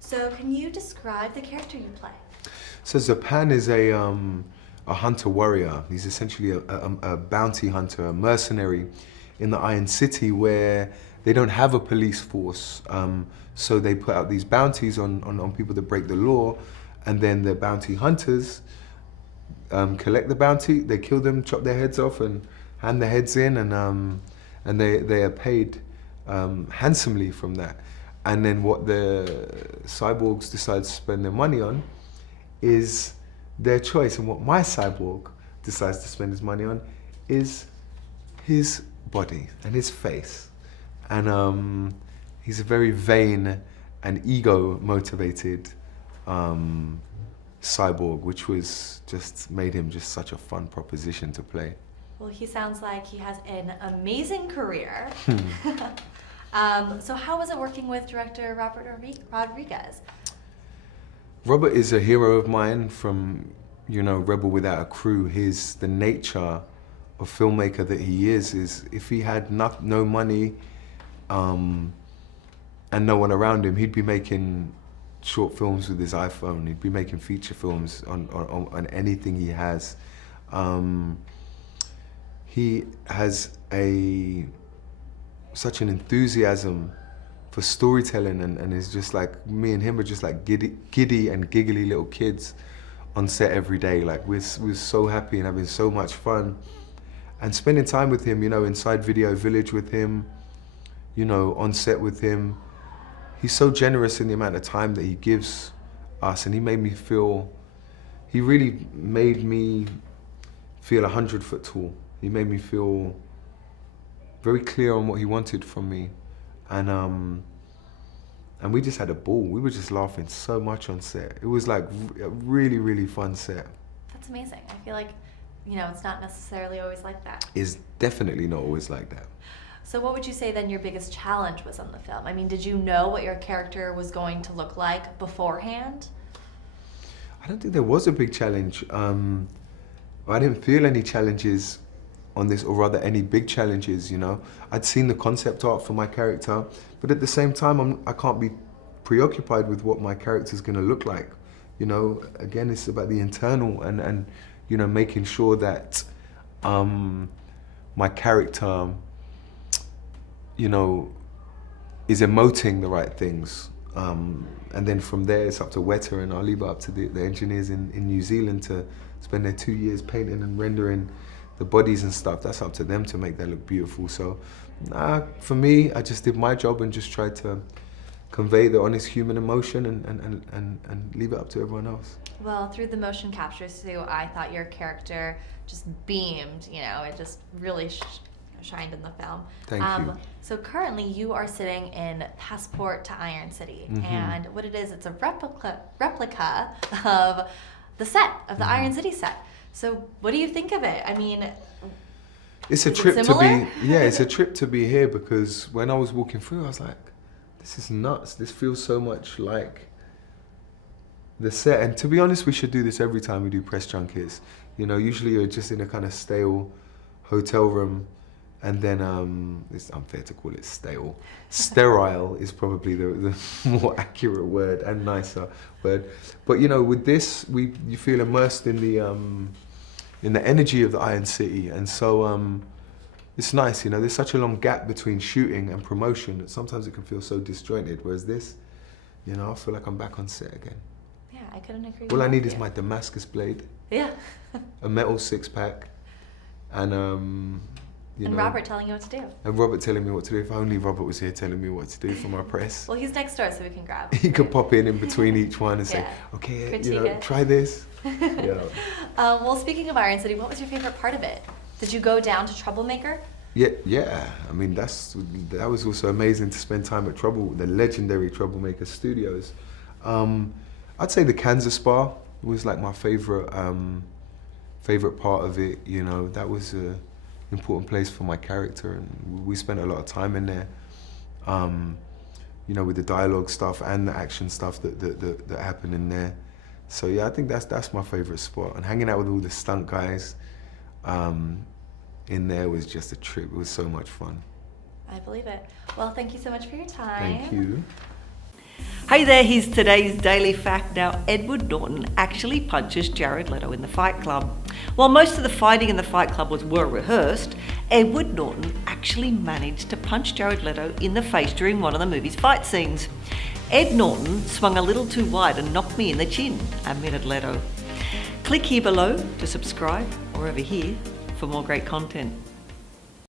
So can you describe the character you play? So Zapan is a hunter warrior. He's essentially a bounty hunter, a mercenary in the Iron City where they don't have a police force. So they put out these bounties on people that break the law, and then the bounty hunters collect the bounty, they kill them, chop their heads off and hand the heads in, and they are paid handsomely from that. And then what the cyborgs decide to spend their money on is their choice. And what my cyborg decides to spend his money on is his body and his face. And he's a very vain and ego-motivated cyborg, which was just made him just such a fun proposition to play. Well, he sounds like he has an amazing career. So how was it working with director Robert Rodriguez? Robert is a hero of mine from, Rebel Without a Crew. The nature of filmmaker that he is if he had no money and no one around him, he'd be making short films with his iPhone. He'd be making feature films on anything he has. He has such an enthusiasm for storytelling, and it's just like, me and him are just like giddy and giggly little kids on set every day. Like we're so happy and having so much fun. And spending time with him, inside Video Village with him, on set with him. He's so generous in the amount of time that he gives us, and he really made me feel 100 foot tall. He made me feel very clear on what he wanted from me. And we just had a ball. We were just laughing so much on set. It was like a really, really fun set. That's amazing. I feel like, it's not necessarily always like that. It's definitely not always like that. So what would you say then your biggest challenge was on the film? I mean, did you know what your character was going to look like beforehand? I don't think there was a big challenge. I didn't feel any challenges on this, or rather any big challenges, I'd seen the concept art for my character, but at the same time, I can't be preoccupied with what my character's gonna look like. Again, it's about the internal and making sure that my character, is emoting the right things. And then from there, it's up to Weta, and I'll leave it up to the engineers in New Zealand to spend their 2 years painting and rendering the bodies and stuff. That's up to them to make that look beautiful. So for me, I just did my job and just tried to convey the honest human emotion and leave it up to everyone else. Well, through the motion captures too, I thought your character just beamed, it just really shined in the film. Thank you. So currently you are sitting in Passport to Iron City, and what it is, it's a replica of the set, of the Iron City set. So what do you think of it? I mean, it's a trip to be, it's a trip to be here, because when I was walking through, I was like, this is nuts. This feels so much like the set. And to be honest, we should do this every time we do press junkets. Usually you're just in a kind of stale hotel room, and then it's unfair to call it stale. Sterile is probably the more accurate word and nicer word. But with this, you feel immersed in the energy of the Iron City, and so it's nice. There's such a long gap between shooting and promotion that sometimes it can feel so disjointed. Whereas this, I feel like I'm back on set again. Yeah, I couldn't agree. All I need is my Damascus blade, yeah, a metal 6-pack, and and Robert telling you what to do. And Robert telling me what to do. If only Robert was here telling me what to do for my press. Well, he's next door, so we can grab him. He could pop in between each one and say, okay, try this. Yeah. Well, speaking of Iron City, what was your favorite part of it? Did you go down to Troublemaker? Yeah. I mean, that was also amazing to spend time at the legendary Troublemaker studios. I'd say the Kansas Spa was like my favorite part of it. That was a important place for my character, and we spent a lot of time in there, with the dialogue stuff and the action stuff that happened in there. So yeah, I think that's my favorite spot. And hanging out with all the stunt guys in there was just a trip. It was so much fun. I believe it. Well, thank you so much for your time. Thank you. Hey there, here's today's Daily Fact. Now, Edward Norton actually punches Jared Leto in the Fight Club. While most of the fighting in the Fight Club were rehearsed, Edward Norton actually managed to punch Jared Leto in the face during one of the movie's fight scenes. Ed Norton swung a little too wide and knocked me in the chin, admitted Leto. Click here below to subscribe, or over here for more great content.